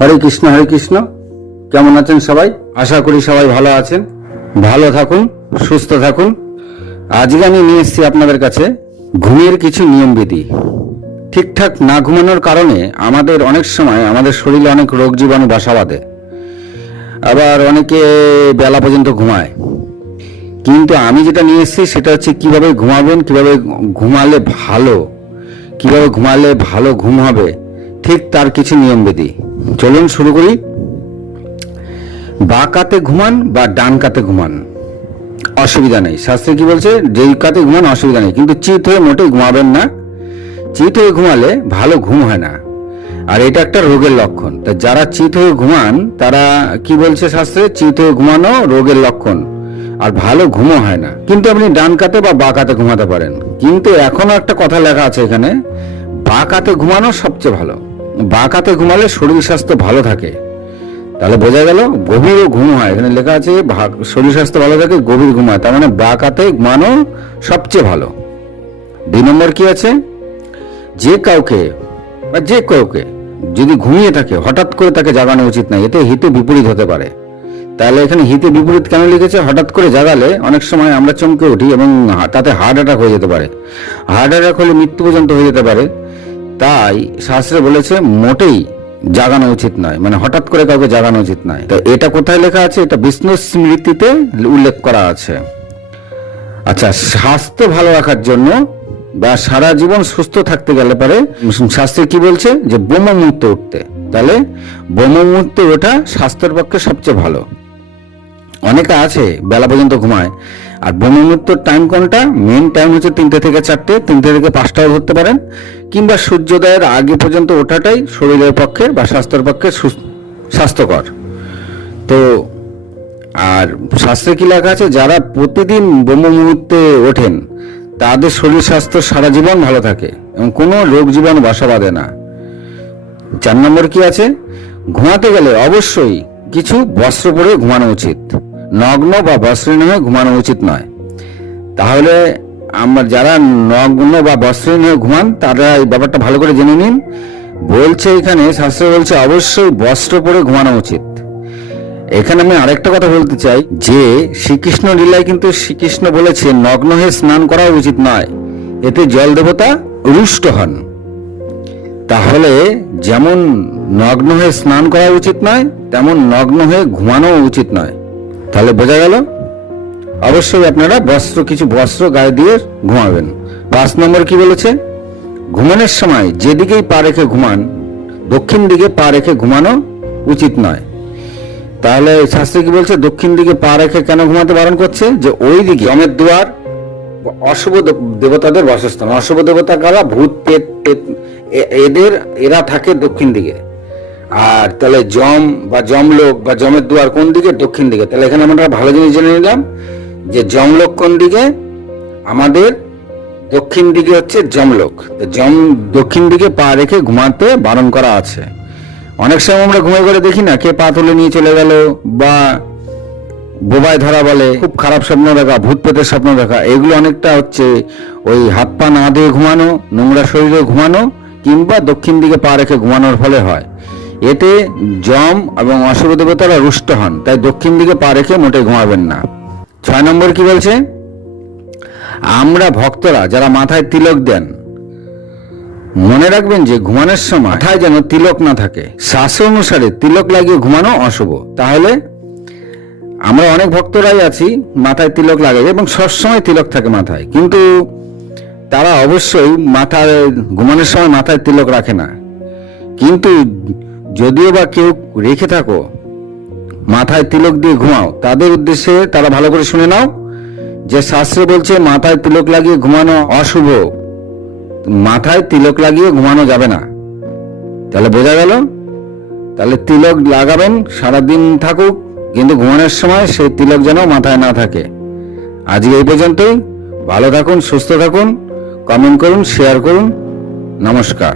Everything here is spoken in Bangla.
হরে কৃষ্ণ। কেমন আছেন সবাই? আশা করি সবাই ভালো আছেন। ভালো থাকুন, সুস্থ থাকুন। আজকে আমি নিয়ে এসেছি আপনাদের কাছে ঘুমের কিছু নিয়মবিধি। ঠিকঠাক না ঘুমানোর কারণে আমাদের অনেক সময় আমাদের শরীরে অনেক রোগ জীবাণু বাসা বাঁধে, আবার অনেকে বেলা পর্যন্ত ঘুমায়। কিন্তু আমি যেটা নিয়ে এসেছি সেটা হচ্ছে কিভাবে ঘুমাবেন, কিভাবে ঘুমালে ভালো ঘুম হবে, ঠিক তার কিছু নিয়মবিধি। চলুন শুরু করি। বা কাতে ঘুমান বা ডান কাতে ঘুমান, অসুবিধা নেই। শাস্ত্রে কি বলছে? যেই কাতে ঘুমান অসুবিধা নেই, কিন্তু চিত হয়ে মোটেই ঘুমাবেন না। চিত হয়ে ঘুমালে ভালো ঘুম হয় না, আর এটা একটা রোগের লক্ষণ। তা যারা চিত হয়ে ঘুমান তারা কি বলছে শাস্ত্রে? চিত হয়ে ঘুমানো রোগের লক্ষণ, আর ভালো ঘুমও হয় না। কিন্তু আপনি ডান কাতে বা বা কাতে ঘুমাতে পারেন। কিন্তু এখনো একটা কথা লেখা আছে এখানে, বা কাতে ঘুমানো সবচেয়ে ভালো। বা কাতে ঘুমালে শরীর স্বাস্থ্য ভালো থাকে। তাহলে বোঝা গেল গভীর ঘুম হয়। এখানে লেখা আছে শরীর স্বাস্থ্য ভালো থাকে, গভীর ঘুম হয়। তার মানে বা কাতে ঘুমানো সবচেয়ে ভালো। 2 নম্বর কি আছে? যে কাউকে যদি ঘুমিয়ে থাকে হঠাৎ করে তাকে জাগানো উচিত না, এতে হিতে বিপরীত হতে পারে। তাহলে এখানে হিতে বিপরীত কেন লিখেছে? হঠাৎ করে জাগালে অনেক সময় আমরা চমকে উঠি এবং তাতে হার্ট অ্যাটাক হয়ে যেতে পারে। হার্ট অ্যাটাক হলে মৃত্যু পর্যন্ত হয়ে যেতে পারে। তাই শাস্ত্রে বলেছে মোটেই জাগানো উচিত নয়, মানে হঠাৎ করে কাউকে জাগানো উচিত নয়। তো এটা কোথায় লেখা আছে? এটা বিষ্ণু স্মৃতিতে উল্লেখ করা আছে। আচ্ছা, স্বাস্থ্য ভালো রাখার জন্য বা সারা জীবন সুস্থ থাকতে গেলে পরে শাস্ত্রে কি বলছে? যে ব্রহ্ম মুহূর্তে উঠতে। তাহলে ব্রহ্ম মুহূর্তে ওঠা স্বাস্থ্যের পক্ষে সবচেয়ে ভালো। অনেকে আছে বেলা পর্যন্ত ঘুমায়, আর ব্রহ্ম মুহূর্তের টাইম কোনটা? মেন টাইম হচ্ছে 3টে থেকে 4টে, 3টে থেকে 5টাও ধরতে পারেন, কিংবা সূর্যোদয়ের আগে পর্যন্ত ওঠাটাই শরীরের পক্ষে বা স্বাস্থ্যের পক্ষে স্বাস্থ্যকর। তো আর শাস্ত্রে কি লেখা আছে? যারা প্রতিদিন ব্রহ্ম মুহূর্তে ওঠেন তাদের শরীর স্বাস্থ্য সারা জীবন ভালো থাকে এবং কোনো রোগ জীবাণু বাসা বাঁধে না। 4 নম্বর কি আছে? ঘুমাতে গেলে অবশ্যই কিছু বস্ত্র পরে ঘুমানো উচিত। নগ্ন বা বস্ত্রহীন হয়ে ঘুমানো উচিত নয়। তাহলে আমরা যারা নগ্ন বা বস্ত্রহীন হয়ে ঘুমান তারা এই ব্যাপারটা ভালো করে জেনে নিন। বলছে এখানে শাস্ত্র বলছে অবশ্যই বস্ত্র পরে ঘুমানো উচিত। এখানে আমি আরেকটা কথা বলতে চাই যে শ্রীকৃষ্ণ লীলায় কিন্তু শ্রীকৃষ্ণ বলেছে নগ্ন হয়ে স্নান করা উচিত নয়, এতে জল দেবতা রুষ্ট হন। তাহলে যেমন নগ্ন হয়ে স্নান করা উচিত নয়, তেমন নগ্ন হয়ে ঘুমানো উচিত নয়। তাহলে বোঝা গেল? অবশ্যই আপনারা কিছু বস্ত্র গায়ে দিয়ে ঘুমাবেন। 5 নম্বর কি বলেছে? ঘুমানোর সময় যেদিকেই পা রেখে ঘুমান, দক্ষিণ দিকে পা রেখে ঘুমানো উচিত নয়। তাহলে শাস্ত্রে কি বলছে? দক্ষিণ দিকে পা রেখে কেন ঘুমাতে বারণ করছে? যে ওই দিকে যমের দুয়ার, অশুভ দেবতাদের বাসস্থান। অশুভ দেবতা কারা? ভূত পেট এরা থাকে দক্ষিণ দিকে। আর তাহলে যম বা যমলোক বা যমের দুয়ার কোন দিকে? দক্ষিণ দিকে। তাহলে এখানে আমরা ভালো জিনিস জেনে নিলাম যে যমলোক কোন দিকে? আমাদের দক্ষিণ দিকে হচ্ছে যমলোক। দক্ষিণ দিকে পা রেখে ঘুমাতে বারণ করা আছে। অনেক সময় আমরা ঘুমিয়ে করে দেখি না, কে পা তুলে নিয়ে চলে গেল, বা বোবায় ধরা বলে, খুব খারাপ স্বপ্ন দেখা, ভূত পেতের স্বপ্ন দেখা। এগুলো অনেকটা হচ্ছে ওই হাত পা না দিয়ে ঘুমানো, নোংরা শরীরে ঘুমানো, কিংবা দক্ষিণ দিকে পা রেখে ঘুমানোর ফলে হয়। এতে যম এবং অশুভ দেবতারা রুষ্ট হন। তাই দক্ষিণ দিকে পা রেখে মোটে ঘুমাবেন না। 6 নম্বর কি বলছে? আমরা ভক্তরা যারা মাথায় তিলক দেন, মনে রাখবেন যে ঘুমানোর সময় মাথায় যেন তিলক না থাকে। শাস্ত্র অনুসারে তিলক লাগিয়ে ঘুমানো অশুভ। তাহলে আমরা অনেক ভক্তরাই আছি মাথায় তিলক লাগাই এবং সবসময় তিলক থাকে মাথায়, কিন্তু তারা অবশ্যই ঘুমানোর সময় মাথায় তিলক রাখে না। কিন্তু যদিও বা কেউ রেখে থাকো, মাথায় তিলক দিয়ে ঘুমাও, তাদের উদ্দেশ্যে তারা ভালো করে শুনে নাও যে শাস্ত্রে বলছে মাথায় তিলক লাগিয়ে ঘুমানো অশুভ, মাথায় তিলক লাগিয়ে ঘুমানো যাবে না। তাহলে বোঝা গেল? তাহলে তিলক লাগাবেন, সারাদিন থাকুক, কিন্তু ঘুমানোর সময় সেই তিলক যেন মাথায় না থাকে। আজকে এই পর্যন্তই। ভালো থাকুন, সুস্থ থাকুন, কমেন্ট করুন, শেয়ার করুন। নমস্কার।